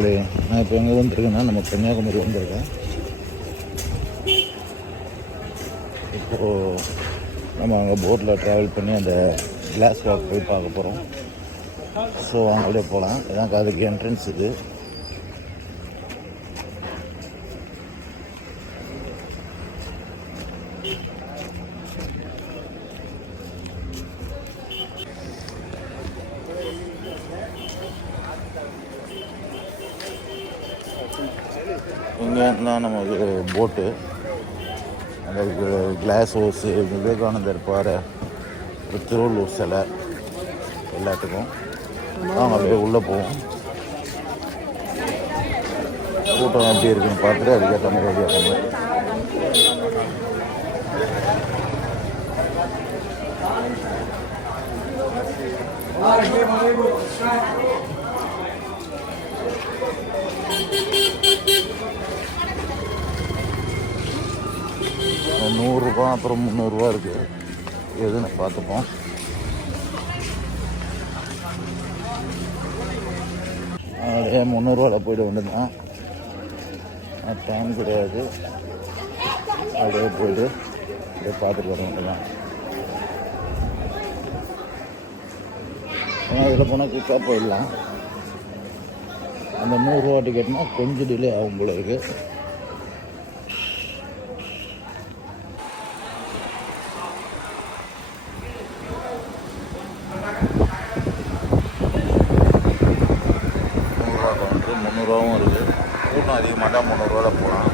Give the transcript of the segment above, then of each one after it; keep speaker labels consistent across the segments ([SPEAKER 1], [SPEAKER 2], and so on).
[SPEAKER 1] நான் இப்போ எங்கே வந்துருக்கேன்னா நம்ம கன்னியாகுமரி வந்திருக்கேன் இப்போது நம்ம அங்கே போட்டில் ட்ராவல் பண்ணி அந்த கிளாஸ் வாக் போய் பார்க்க போகிறோம் ஸோ அங்கே போகலாம் எனக்கு அதுக்கு என்ட்ரன்ஸ் இது. இங்கே தான் நமக்கு போட்டு. அந்த கிளாஸ் ஹவுஸு விவேகானந்தர் பாறை ஒரு திருவள்ளூர் சிலை. எல்லாத்துக்கும். நாங்கள் அப்படியே உள்ளே போவோம். கூட்டம் எப்படி இருக்குன்னு பார்த்துட்டு அதுக்கேற்ற மாதிரி ரெடியாக பண்ணுவோம் நூறுரூபா அப்புறம் முந்நூறுரூவா இருக்குது எதுன்னு பார்த்துப்போம். அப்படியே முந்நூறுவாவில் போயிட்டு வந்துடலாம். டைம் கிடையாது. அப்படியே போயிட்டு அப்படியே பார்த்துட்டு வர வேண்டியதான் ஏன்னா இதில் போனால் குயிக்காக போயிடலாம். அந்த நூறுரூவா டிக்கெட்னால் கொஞ்சம் டிலே ஆகும் போல இருக்குது நூறுரூவா கவுண்ட்ரு முந்நூறுவாவும் இருக்குது கூட்டம் அதிகமாக தான் முந்நூறுவாவில் போகலாம்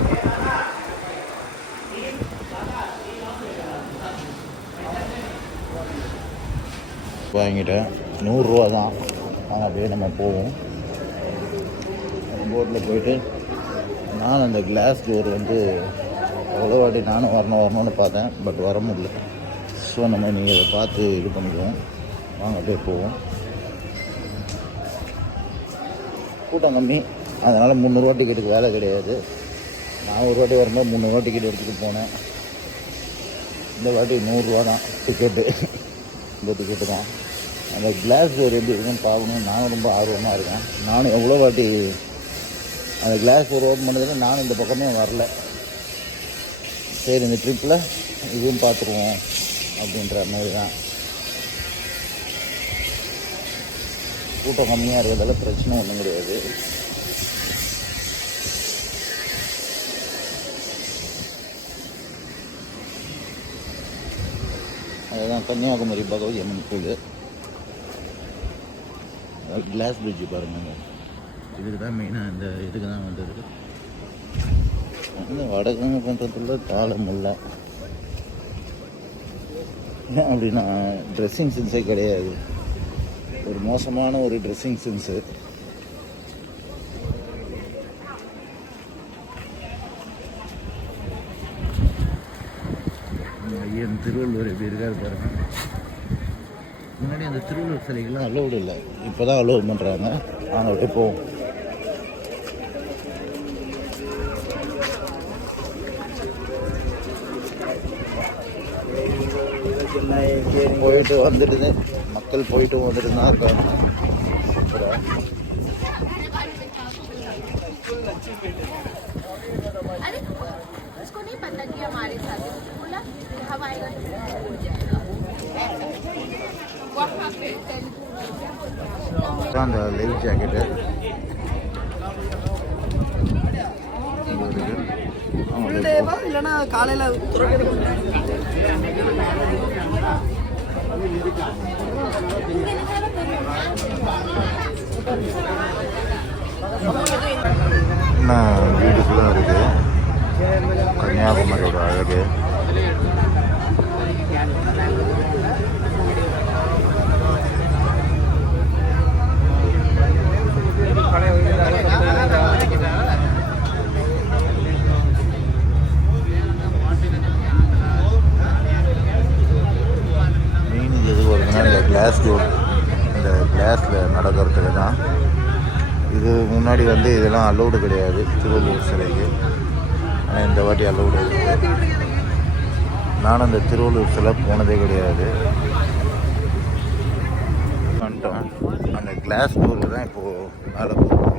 [SPEAKER 1] வாங்கிட்டேன் நூறுரூவா தான் வாங்க அப்படியே நம்ம போவோம் போட்டில் போயிட்டு நான் அந்த கிளாஸ் டோர் வந்து எவ்வளோ வாட்டி நானும் வரணும் வரணும்னு பார்த்தேன். பட் வர முடியல. ஸோ நம்ம நீங்கள் அதை பார்த்து இது பண்ணிக்குவோம். வாங்க அப்படியே போவோம். கூட்டம் கம்மி. அதனால் முந்நூறுரூவா டிக்கெட்டுக்கு வேலை கிடையாது. நான் ஒரு வாட்டி வரும்போது முந்நூறுரூவா டிக்கெட் எடுத்துகிட்டு போனேன். இந்த வாட்டி நூறுரூவா தான் டிக்கெட்டு இந்த டிக்கெட்டு தான். அந்த கிளாஸ் டோர் எப்படி இருக்குன்னு பார்க்கணும் நானும் ரொம்ப ஆர்வமாக இருக்கேன். நானும் எவ்வளோ வாட்டி அந்த கிளாஸ் டோர் ஓப்பன் பண்ணதில் நானும் இந்த பக்கமே வரல. சரி இந்த ட்ரிப்பில் இதுவும் பார்த்துருவோம் அப்படின்ற மாதிரி தான் கூட்டம் கம்மியாக இருக்கிறதால பிரச்சனை ஒன்றும் கிடையாது. அதுதான் கன்னியாகுமரி பகவதி அம்மன் கோயில். கிளாஸ் பிரிட்ஜ் பாருங்கள் இதுக்கு தான் மெயினாக இந்த இதுக்கு தான் வந்தது. இந்த வடக்கங்க பண்ணுறதுள்ள தாளம் இல்லை ஏன் அப்படின்னா ட்ரெஸ்ஸிங் சென்ஸே கிடையாது. ஒரு மோசமான ஒரு ட்ரெஸ்ஸிங் சென்ஸு ஐயன் திருவள்ளுவர் எப்படி இருக்காரு பாருங்க. முன்னாடி அந்த திருவள்ளுவர் சிலைகள்லாம் அலோடு இல்லை. இப்போ தான் அலோட் பண்ணுறாங்க நாங்கள் விட்டு போவோம். என்ன எங்கேயும் போயிட்டு வந்துடுது. மக்கள் போயிட்டு
[SPEAKER 2] வந்துடுதுன்னா
[SPEAKER 1] சூப்பராக அந்த லைஃப் ஜாக்கெட்டு
[SPEAKER 3] இல்லைன்னா காலையில்
[SPEAKER 1] என்ன பியூட்டிஃபுல்லாக இருக்குது கன்னியாகுமரியோட அழகு மெயின் இது எதுக்கு வருதுன்னா இந்த கிளாஸ் டோர் இந்த கிளாஸில் நடக்கிறதுக்கு தான் இது முன்னாடி வந்து இதெல்லாம் அலௌடு கிடையாது. திருவள்ளூர் சிலைக்கு. ஆனால் இந்த வாட்டி அலௌடு இருக்குது நானும் அந்த திருவள்ளூர் சிலை போனதே கிடையாது. வந்துட்டோம். அந்த கிளாஸ் டோருக்கு தான் இப்போது மேலே போகிறோம்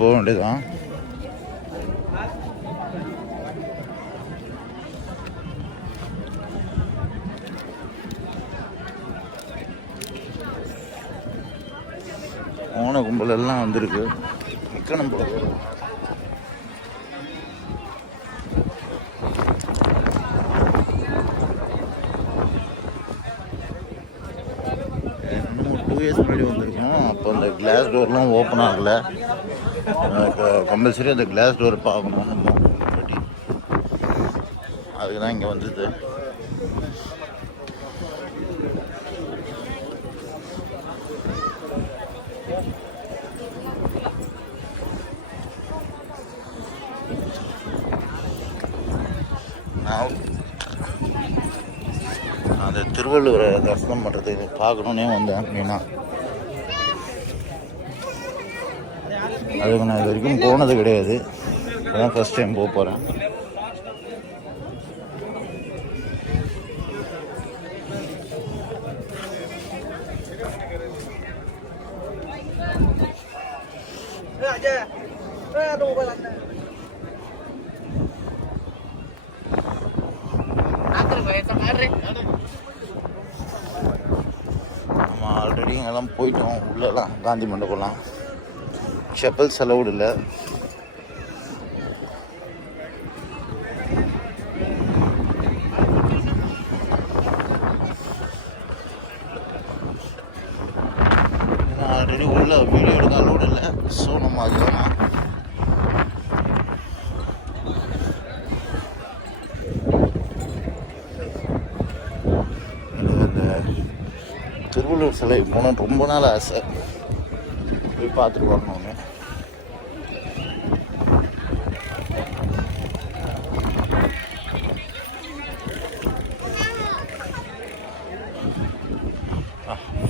[SPEAKER 1] போக வேண்டியதுதான். ஓன கும்பல் எல்லாம் வந்திருக்கு. நிக்கணும் போல டூ இயர்ஸ் முன்னாடி வந்திருக்கோம். அப்போ அந்த கிளாஸ் டோர்லாம் ஓப்பன் ஆகலை. கம்பல்சரி அந்த கிளாஸ் டோர் பார்க்கணும் நம்ம அதுக்கு தான் இங்கே வந்தது. நான் அந்த திருவள்ளுவரை தரிசனம் பண்ணுறதுக்கு பார்க்கணுன்னே வந்தேன் மெயினாக அதுக்கு நான் இது வரைக்கும் போனது கிடையாது. அதான் ஃபஸ்ட் டைம் போக போகிறேன் நம்ம ஆல்ரெடி இங்கெல்லாம் போயிட்டோம். உள்ளெல்லாம் காந்தி மண்டபம்லாம். செப்பல் செலவுடு இல்லை. ஆல்ரெடி உள்ள வீடியோ எடுக்க அலோடு இல்லை. ஸோ நம்ம அது வேணாம் திருவள்ளுவர் சிலை போனால் ரொம்ப நாள் ஆசை. போய் பார்த்துட்டு வரணும்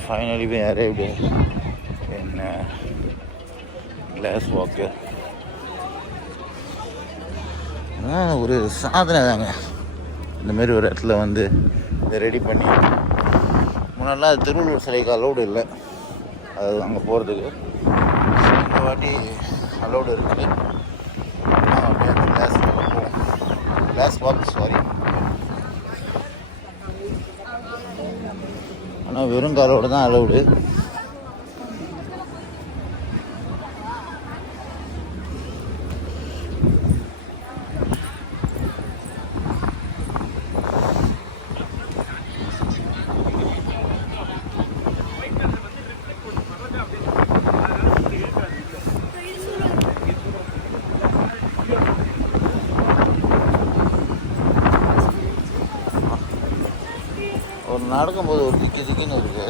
[SPEAKER 1] ஃபைனலி போய் arrived என்ன? கிளாஸ் வாக்கு ஒரு சாதனை தாங்க. இந்த மாதிரி ஒரு இடத்துல வந்து இதை ரெடி பண்ணி முன்னாடிலாம் அது திருவள்ளுவர் சிலைக்கு அலௌடு இல்லை. அது அங்கே போகிறதுக்கு இந்த வாட்டி அலோடு இருக்குது. அப்படியே அந்த கிளாஸ் போவோம். கிளாஸ் வாக் சாரி ஆனால் வெறும் காலோடு தான் அலோடு ஒரு நடக்கும்போது ஒரு திக்கி திக்கின்னு இருக்கு.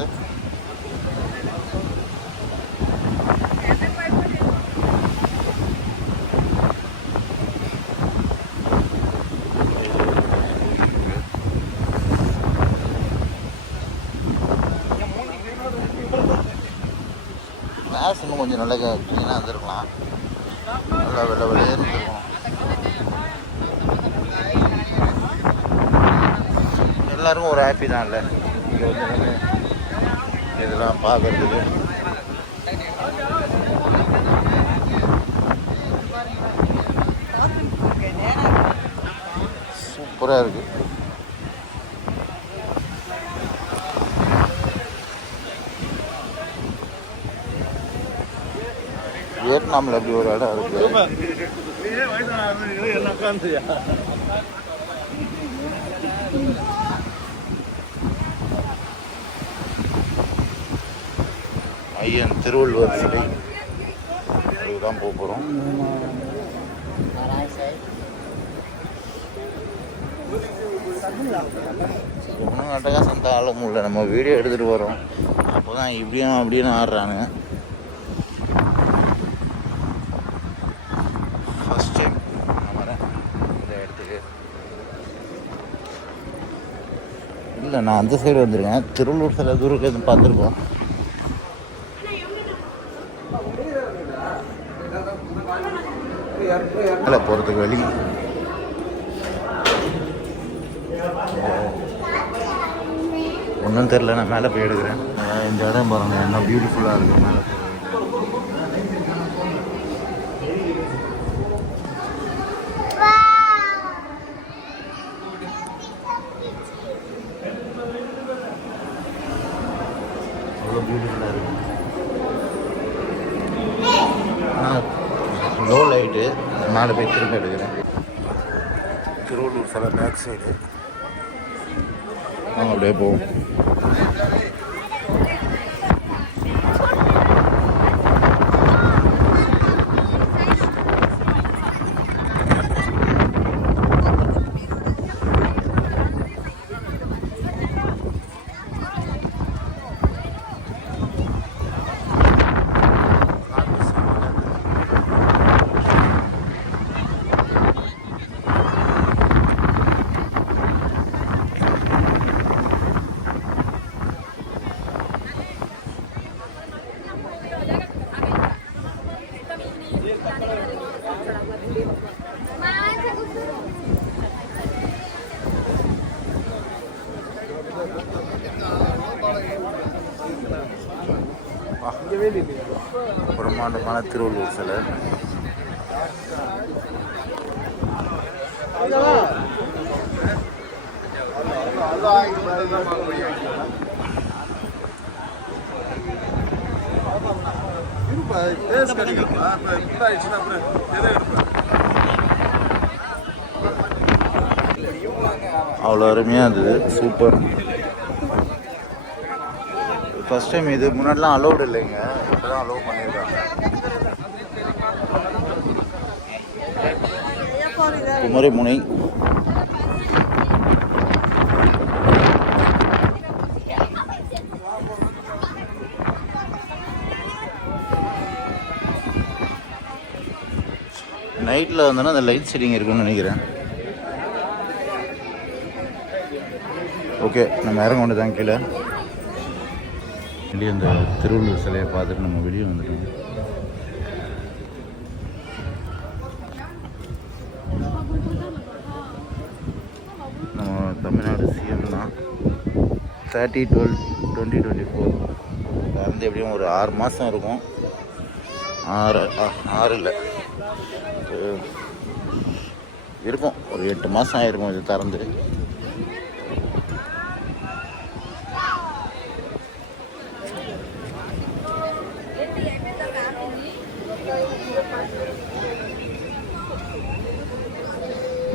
[SPEAKER 1] கிளாஸ் இன்னும் கொஞ்சம் நல்லா க்ளீனாக இருந்திருக்கலாம். நல்லா வெள்ளை வெளியே இருந்திருக்கணும் எல்லாருக்கும் ஒரு ஹாப்பி தான் இல்லை இங்கே வந்து இதெல்லாம் பார்க்கறதுக்கு சூப்பராக இருக்குது வியட்நாமில் அப்படி ஒரு இடம் இருக்கு. ஐயன் திருவள்ளுவர் சிலை. இதுதான் போக போகிறோம் ஒன்றும் நாட்டக்கா சந்த ஆளும் முடியல. நம்ம வீடியோ எடுத்துகிட்டு வரோம் அப்போ தான் இப்படியும் அப்படின்னு ஆடுறாங்க ஃபஸ்ட் டைம் நான் வரேன். இந்த இடத்துக்கு இல்லை நான் அந்த சைடு வந்திருக்கேன். திருவள்ளூர் சில தூரம் பார்த்துருக்கோம். மேலே போய் எடுக்கிறேன். இந்த இடம் பாருங்கள் என்ன பியூட்டிஃபுல்லாக இருக்குது மேலே பியூட்டிஃபுல்லாக இருக்குது ஆனால் லோ லைட்டு மேலே போய் திரும்ப எடுக்கிறேன். திருவள்ளூர் சில பேக் சைடு அப்படியே போவோம் பிரம்மாண்டமான திருவள்ளூர் சிலை. அவ்வளோ அருமையாக இருந்தது. சூப்பர் ஃபஸ்ட் டைம் இது. முன்னாடிலாம் அலோடு இல்லைங்க. இப்போ தான் அலோவ் பண்ணியிருக்காங்க குமரிமுனை. நைட்டில் வந்தோன்னா அந்த லைட் செட்டிங் இருக்குன்னு நினைக்கிறேன். ஓகே நம்ம இறங்க வேண்டியதான் கீழே. வெளியே அந்த திருவள்ளூர் சிலையை பார்த்துட்டு நம்ம வெளியே வந்துட்டோம். நம்ம தமிழ்நாடு சிஎம் தான். Thirty twelve twenty twenty four திறந்து எப்படியும் ஒரு ஆறு மாதம் இருக்கும். ஆறு ஆறு இல்லை. இருக்கும். ஒரு எட்டு மாதம் ஆயிருக்கும் இது திறந்து.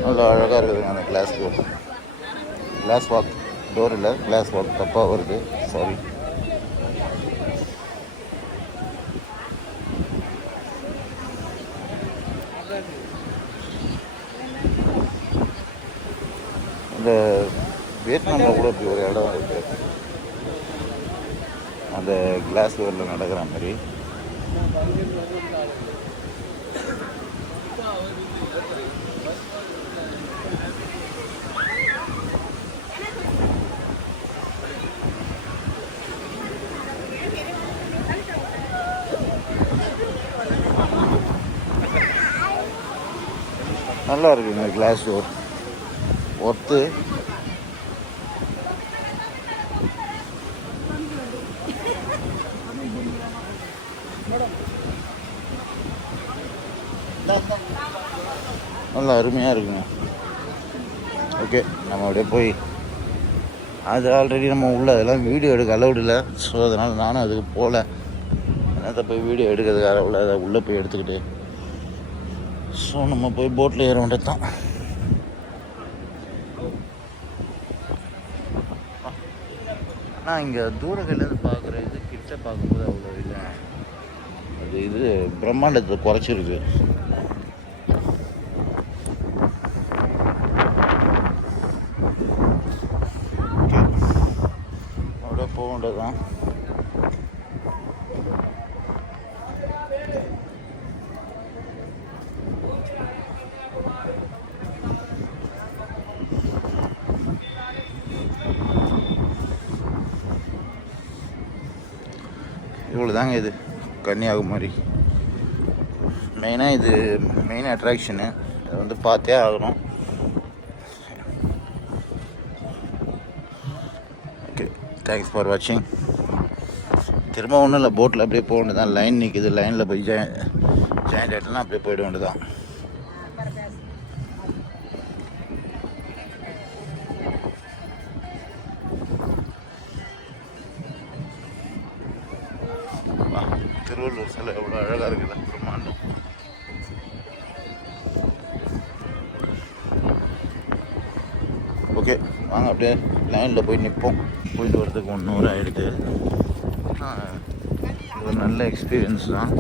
[SPEAKER 1] நல்லா அழகாக இருக்குதுங்க அந்த glass door glass walk door இல்லை கிளாஸ் வாக் தப்பாக வருது. சாரி இந்த வியட்நாமில் கூட இப்படி ஒரு இடம் இருக்குது அந்த கிளாஸ் டோரில் நடக்கிற மாதிரி. நல்லா இருக்குங்க கிளாஸ் டோர் ஒர்த்து நல்லா அருமையாக இருக்குங்க. ஓகே நம்ம அப்படியே போய் அது ஆல்ரெடி நம்ம உள்ள அதெல்லாம் வீடியோ எடுக்க அலௌடு இல்லை. ஸோ அதனால் நானும் அதுக்கு போகல அதை போய் வீடியோ எடுக்கிறதுக்கு அளவில் அதை உள்ளே போய் எடுத்துக்கிட்டு ஸோ நம்ம போய் போட்டில் ஏற வேண்டியது தான் ஆனால் இங்கே தூரங்கள்லேருந்து பார்க்குற இது கிட்ட பார்க்கும்போது அவ்வளோ இல்லை. அது இது பிரம்மாண்டத்தை குறைச்சிருக்கு. அப்படியே போக வேண்டியதுதான். இவ்வளோ தாங்க இது. கன்னியாகுமரி. மெயினாக இது மெயின் அட்ராக்ஷனு அதை வந்து பார்த்தே ஆகணும். ஓகே தேங்க்ஸ் ஃபார் வாட்சிங் திரும்ப ஒன்றும் இல்லை போட்டில் அப்படியே போக வேண்டியதான் லைன் நிற்கிது லைனில் போய் ஜாயின் ஜாயிண்ட் ஆகிட்டோன்னா அப்படியே போயிட வேண்டியதான் எவ்வளோ அழகாக இருக்குல்ல பிரம்மாண்டம் ஓகே வாங்க அப்படியே லைனில் போய் நிற்போம் போயிட்டு வரதுக்கு ஒன்று ஹவர் ஆகிடுது ஒரு நல்ல எக்ஸ்பீரியன்ஸ் தான்.